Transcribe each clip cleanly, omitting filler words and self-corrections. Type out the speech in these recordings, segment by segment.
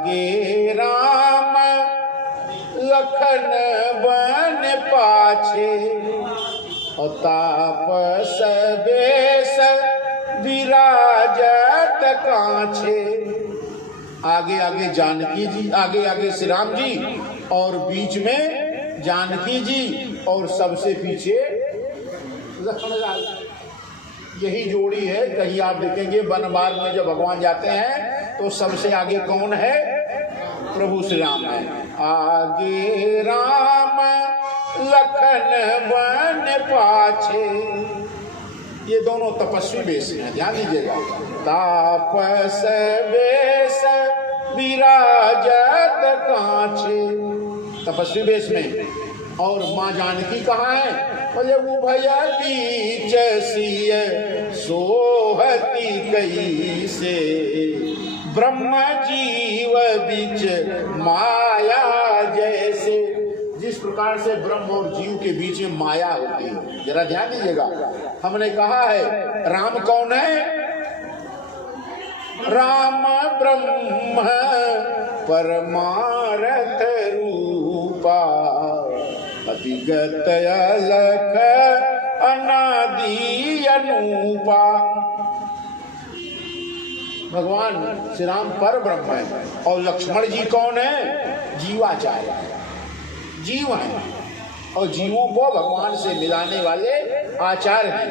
आगे राम लखन बन पाछे, और तापस बेश विराजत काछे। आगे आगे जानकी जी, आगे आगे श्री राम जी, और बीच में जानकी जी, और सबसे पीछे लक्ष्मण लाल। यही जोड़ी है। कहीं आप देखेंगे वन मार्ग में जब भगवान जाते हैं तो सबसे आगे कौन है? प्रभु श्री राम है। आगे राम लखन बन पाछे, ये दोनों तपस्वी वेश हैं, ध्यान दीजिएगा। तापस वेश विराजत काछे, तपस्वी वेश में। और माँ जानकी कहाँ है? बोले उभय बीच सिय सोहती कैसे, ब्रह्म जीव बीच माया जैसे। जिस प्रकार से ब्रह्म और जीव के बीच में माया होती है, जरा ध्यान दीजिएगा। हमने कहा है राम कौन है? राम ब्रह्म परमार्थ रूपा, अधिगत अलख अनादि अनूपा। भगवान श्री राम पर ब्रह्म है, और लक्ष्मण जी कौन है? जीवाचार्य है, जीव हैं, और जीवों को भगवान से मिलाने वाले आचार्य हैं।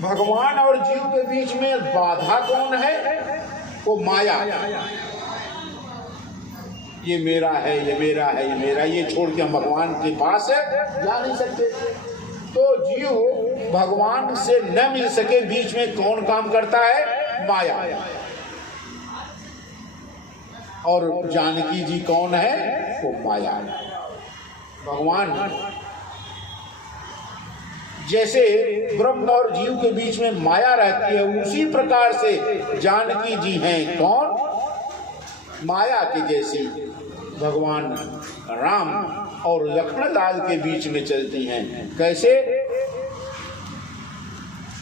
भगवान और जीव के बीच में बाधा कौन है? वो माया। ये मेरा है, ये मेरा है, ये मेरा, ये छोड़ के हम भगवान के पास जा नहीं सकते। तो जीव भगवान से न मिल सके, बीच में कौन काम करता है? माया। और जानकी जी कौन है? वो माया। भगवान जैसे ब्रह्म और जीव के बीच में माया रहती है, उसी प्रकार से जानकी जी हैं कौन? माया के जैसी भगवान राम और लक्ष्मण लाल के बीच में चलती हैं। कैसे?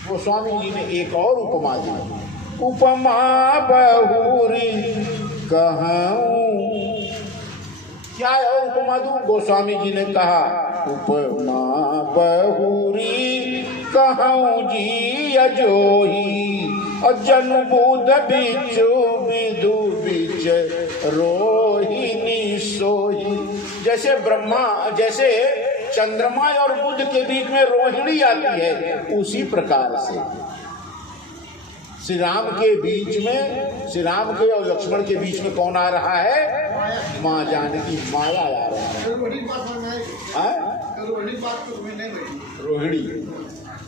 वो स्वामी जी ने एक और उपमा दी। उपमा बहुरी कहूं, क्या है उपमा दूं? गोस्वामी जी ने कहा उपमा बहुरी कहूं जी अजोही, और जन बुध बिचु विदु बिच रोहिणी सोही। जैसे ब्रह्मा, जैसे चंद्रमा और बुध के बीच में रोहिणी आती है, उसी प्रकार से श्री राम के बीच में, श्री राम के और लक्ष्मण के बीच में कौन आ रहा है? माँ जानकी, माया आ रहा है। रोहिणी,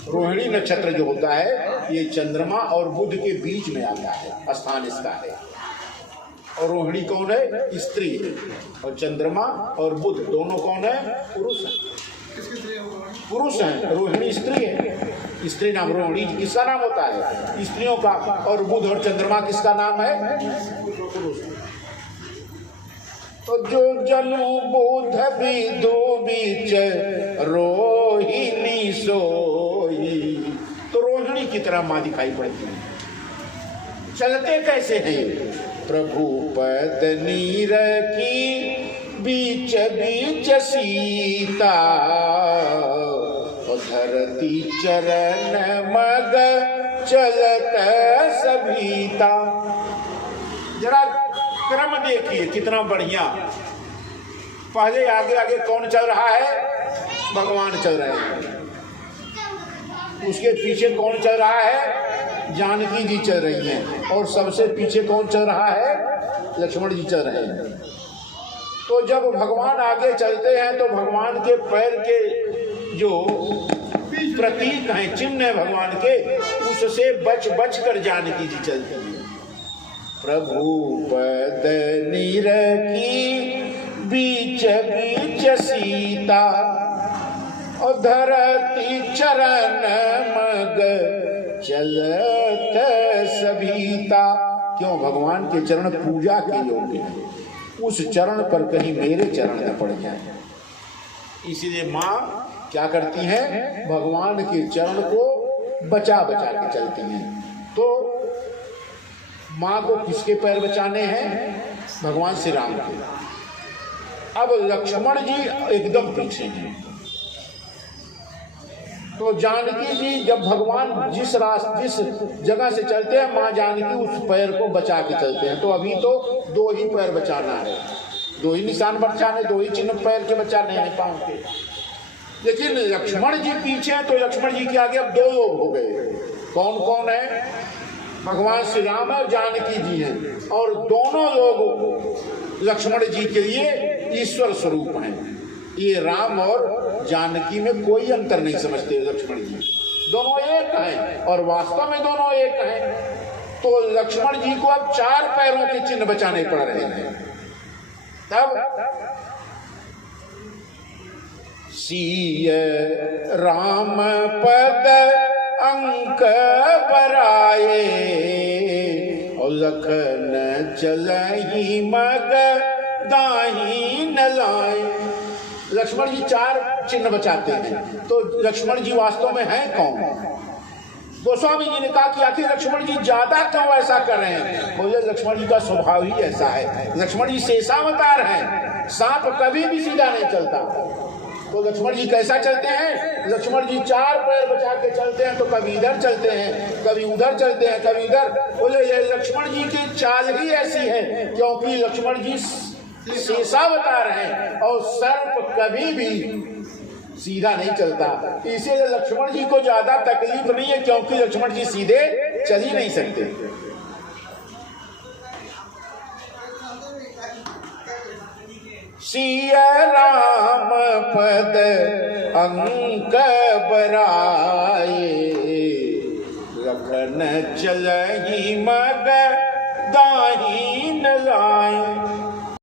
रोहिणी नक्षत्र जो होता है, ये चंद्रमा और बुध के बीच में आता है, स्थान इसका है। और रोहिणी कौन है? स्त्री है। और चंद्रमा और बुध दोनों कौन है? पुरुष है। पुरुष है, रोहिणी स्त्री है। स्त्री नाम रोहिणी किसका नाम होता है? स्त्रियों का। और बुध और चंद्रमा किसका नाम है? पुरुष। तो जो जनु बुध विदु बीच रोहिणी सोई, तो रोहिणी की तरह माँ दिखाई पड़ती है। चलते कैसे हैं? प्रभु पद नीर की बीच बीच सीता, धरती चरण मग चलत सभीता। जरा क्रम देखिए कितना बढ़िया। पहले आगे आगे कौन चल रहा है? भगवान चल रहे हैं। उसके पीछे कौन चल रहा है? जानकी जी चल रही हैं। और सबसे पीछे कौन चल रहा है? लक्ष्मण जी चल रहे हैं। तो जब भगवान आगे चलते हैं तो भगवान के पैर के जो प्रतीक हैं, चिन्ह है भगवान के, उससे बच बच कर जानकी जी चलती है। प्रभु पद नीर की बीच बीच सीता, और धरती चरण मग चलत सभीता। क्यों? भगवान के चरण पूजा के योग्य हैं। उस चरण पर कहीं मेरे चरण न पड़ जाए, इसीलिए माँ क्या करती हैं? भगवान के चरण को बचा बचा के चलती हैं। तो माँ को किसके पैर बचाने हैं? भगवान श्री राम के। अब लक्ष्मण जी एकदम पीछे हैं। तो जानकी जी जब भगवान जिस जगह से चलते हैं, माँ जानकी उस पैर को बचा के चलते हैं। तो अभी तो 2 ही पैर बचाना है, 2 ही निशान बचाने, 2 ही चिन्ह पैर के बचाने हैं, पांव के। लेकिन लक्ष्मण जी पीछे हैं, तो लक्ष्मण जी के आगे अब 2 लोग हो गए। कौन कौन है? भगवान श्री राम और जानकी जी हैं, और दोनों लोग लक्ष्मण जी के लिए ईश्वर स्वरूप हैं। ये राम और जानकी में कोई अंतर नहीं समझते लक्ष्मण जी, दोनों एक हैं, और वास्तव में दोनों एक हैं। तो लक्ष्मण जी को अब 4 पैरों के चिन्ह बचाने पड़ रहे हैं। तब सीय राम पद अंक बराए, और लखन चलहि मग दाही न लाए। लक्ष्मण जी 4 चिन्ह बचाते हैं। तो लक्ष्मण जी वास्तव में हैं कौन? गोस्वामी जी ने कहा कि आखिर लक्ष्मण जी ज्यादा क्यों ऐसा कर रहे हैं? बोले लक्ष्मण जी का स्वभाव ही ऐसा है। लक्ष्मण जी शेषावतार हैं, सांप कभी भी सीधा नहीं चलता। तो लक्ष्मण जी कैसा चलते हैं? लक्ष्मण जी 4 पैर बचा के चलते हैं। तो कभी इधर चलते हैं, कभी उधर चलते हैं, कभी इधर। बोले ये लक्ष्मण जी की चाल ही ऐसी है, क्योंकि लक्ष्मण जी शेषावतार हैं, और सर्प कभी भी सीधा नहीं चलता। इसीलिए लक्ष्मण जी को ज्यादा तकलीफ नहीं है, क्योंकि लक्ष्मण जी सीधे चल ही नहीं सकते। सिय राम पद अंक बराए, लखन चलहि मग दाही न लाए।